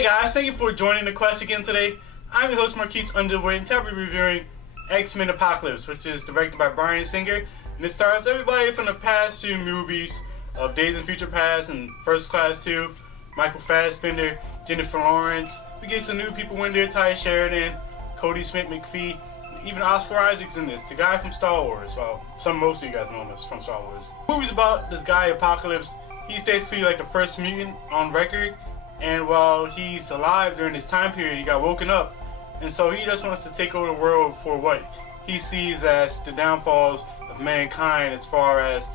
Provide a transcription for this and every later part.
Hey guys, thank you for joining the quest again today. I'm your host Marques Underwood, and today I'll be reviewing X-Men Apocalypse, which is directed by Bryan Singer, and it stars everybody from the past few movies of Days in Future Past and First Class 2, Michael Fassbender, Jennifer Lawrence. We get some new people in there, Ty Sheridan, Cody Smith-McPhee, even Oscar Isaac's in this, the guy from Star Wars. Well, most of you guys know him from Star Wars. The movie's about this guy, Apocalypse. He's basically like the first mutant on record, and while he's alive during this time period, he got woken up, and so he just wants to take over the world for what he sees as the downfalls of mankind, as far as,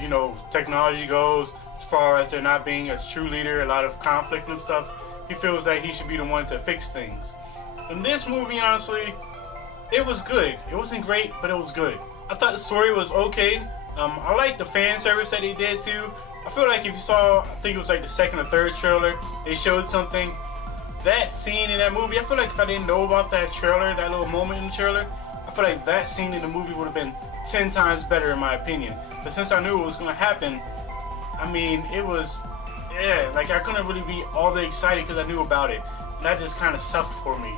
you know, technology goes, as far as there not being a true leader, a lot of conflict and stuff. He feels that he should be the one to fix things. In this movie, honestly, it was good. It wasn't great, but it was good. I thought the story was okay. I liked the fan service that they did too. I feel like if you saw, I think it was like the second or third trailer, they showed something. That scene in that movie, I feel like if I didn't know about that trailer, that little moment in the trailer, I feel like that scene in the movie would have been 10 times better in my opinion. But since I knew it was going to happen, I mean, it was, yeah, like I couldn't really be all that excited because I knew about it. And that just kind of sucked for me.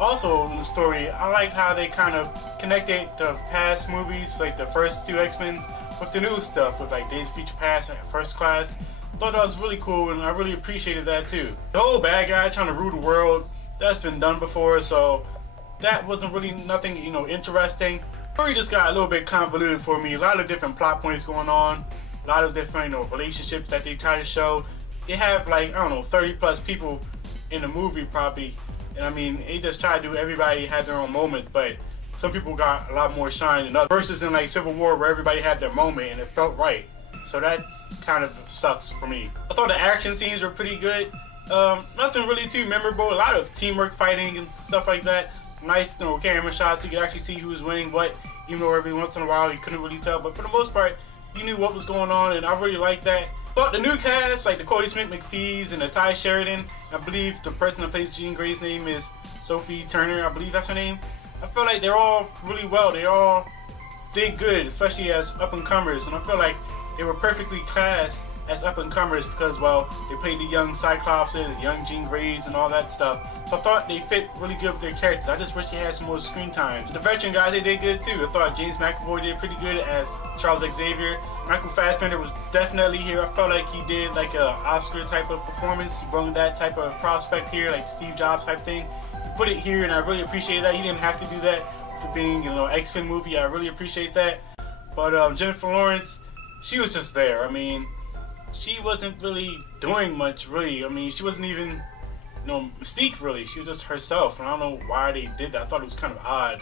Also in the story, I liked how they kind of connected the past movies, like the first two X-Men, with the new stuff, with like Days of Future Past and First Class. I thought that was really cool, and I really appreciated that too. The whole bad guy trying to rule the world, that's been done before, so that wasn't really nothing, you know, interesting. The story just got a little bit convoluted for me. A lot of different plot points going on, a lot of different, you know, relationships that they try to show. They have like, I don't know, 30 plus people in the movie probably. And I mean, they just try to do, everybody had their own moment, but some people got a lot more shine than others. Versus in like Civil War, where everybody had their moment and it felt right. So that kind of sucks for me. I thought the action scenes were pretty good. Nothing really too memorable. A lot of teamwork fighting and stuff like that. Nice, you know, camera shots. You could actually see who was winning what, even though every once in a while you couldn't really tell. But for the most part, you knew what was going on, and I really liked that. Thought the new cast, like the Cody Smith-McPhees and the Ty Sheridan, I believe the person that plays Jean Grey's name is Sophie Turner, I believe that's her name. I feel like they're all really well. They all did good, especially as up-and-comers, and I feel like they were perfectly cast as up-and-comers because, well, they played the young Cyclopses, the young Jean Greys, and all that stuff. So I thought they fit really good with their characters. I just wish they had some more screen time. The veteran guys, they did good too. I thought James McAvoy did pretty good as Charles Xavier. Michael Fassbender was definitely here. I felt like he did like a Oscar type of performance. He brought that type of prospect here, like Steve Jobs type thing. He put it here, and I really appreciate that. He didn't have to do that for being, you know, X-Men movie. I really appreciate that. But Jennifer Lawrence, she was just there. I mean, she wasn't really doing much, really. I mean, she wasn't even, you know, Mystique, really. She was just herself, and I don't know why they did that. I thought it was kind of odd,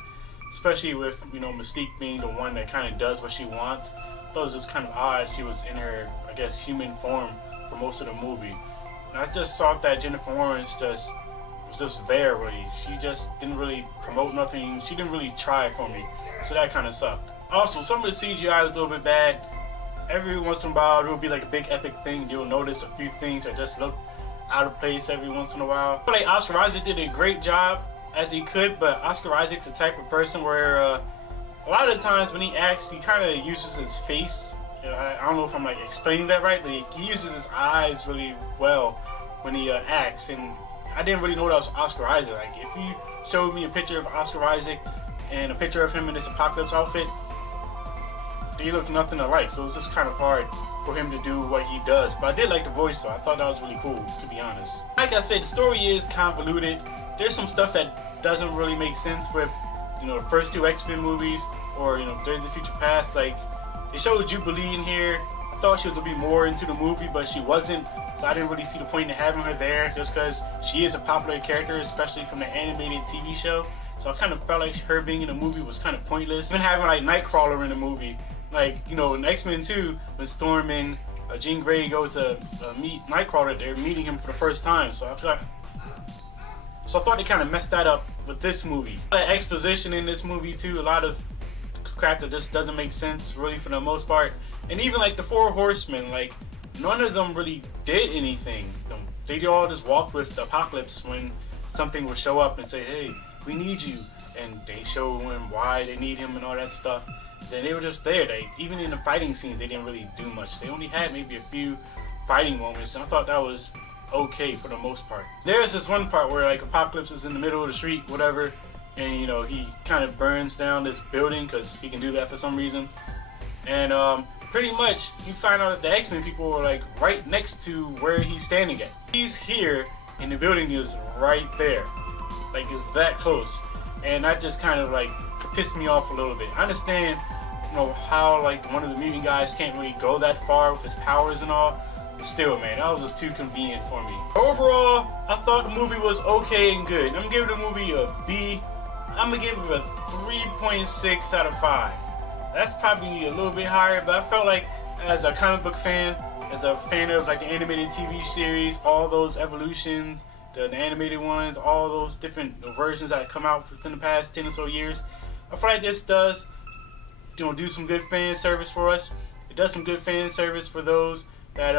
especially with, you know, Mystique being the one that kind of does what she wants. I thought it was just kind of odd. She was in her, I guess, human form for most of the movie. And I just thought that Jennifer Lawrence was just there, really. She just didn't really promote nothing. She didn't really try for me, so that kind of sucked. Also, some of the CGI was a little bit bad. Every once in a while, there will be like a big epic thing. You'll notice a few things that just look out of place every once in a while. I feel like Oscar Isaac did a great job as he could, but Oscar Isaac's the type of person where a lot of the times when he acts, he kind of uses his face. You know, I don't know if I'm like explaining that right, but he uses his eyes really well when he acts. And I didn't really know that was Oscar Isaac. Like, if you showed me a picture of Oscar Isaac and a picture of him in this Apocalypse outfit, they look nothing alike, so it's just kind of hard for him to do what he does. But I did like the voice, though. I thought that was really cool, to be honest. Like I said, the story is convoluted. There's some stuff that doesn't really make sense with, you know, the first two X-Men movies, or, you know, Days of Future Past. Like, they showed Jubilee in here. I thought she was going to be more into the movie, but she wasn't, so I didn't really see the point in having her there, just because she is a popular character, especially from the animated TV show. So I kind of felt like her being in the movie was kind of pointless. Even having, like, Nightcrawler in the movie, like, you know, in X-Men 2, when Storm and Jean Grey go to meet Nightcrawler, they're meeting him for the first time. So I thought they kind of messed that up with this movie. A lot of exposition in this movie too. A lot of crap that just doesn't make sense, really, for the most part. And even like the Four Horsemen, like, none of them really did anything. They all just walked with the Apocalypse when something would show up and say, "Hey, we need you," and they show him why they need him and all that stuff. Then they were just there. Even in the fighting scenes, they didn't really do much. They only had maybe a few fighting moments, and I thought that was okay for the most part. There's this one part where like Apocalypse is in the middle of the street, whatever, and you know he kind of burns down this building because he can do that for some reason. And pretty much you find out that the X-Men people are like right next to where he's standing at. He's here and the building is right there. Like it's that close. And that just kind of like pissed me off a little bit. I understand, you know, how like one of the mutant guys can't really go that far with his powers and all. But still, man, that was just too convenient for me. Overall, I thought the movie was okay and good. I'm gonna give the movie a B. I'm gonna give it a 3.6 out of 5. That's probably a little bit higher, but I felt like as a comic book fan, as a fan of like the animated TV series, all those evolutions, the animated ones, all those different versions that come out within the past 10 or so years, I feel like this does, you know, do some good fan service for us. It does some good fan service for those that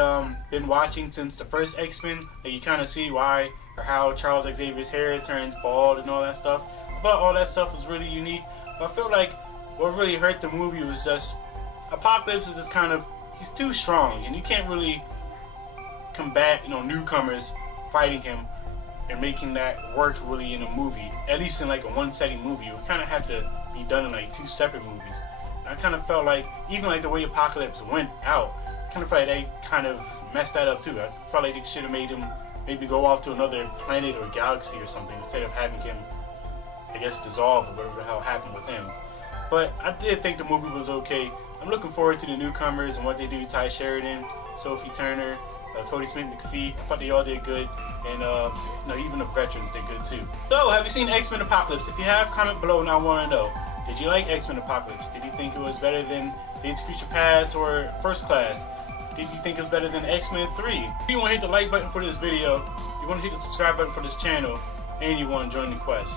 been watching since the first X-Men, that you kind of see why or how Charles Xavier's hair turns bald and all that stuff. I thought all that stuff was really unique, but I feel like what really hurt the movie was just Apocalypse is just kind of, he's too strong and you can't really combat, you know, newcomers fighting him and making that work really in a movie, at least in like a one setting movie. It would kind of have to be done in like two separate movies. And I kind of felt like even like the way Apocalypse went out, I kind of felt like they kind of messed that up too. I felt like they should have made him maybe go off to another planet or galaxy or something instead of having him, I guess, dissolve or whatever the hell happened with him. But I did think the movie was okay. I'm looking forward to the newcomers and what they do with Ty Sheridan, Sophie Turner, Cody Smith-McPhee. I thought they all did good, and you know, even the veterans did good too. So, have you seen X-Men Apocalypse? If you have, comment below and I want to know. Did you like X-Men Apocalypse? Did you think it was better than Days of Future Past or First Class? Did you think it was better than X-Men 3? If you want to hit the like button for this video, you want to hit the subscribe button for this channel, and you want to join the quest.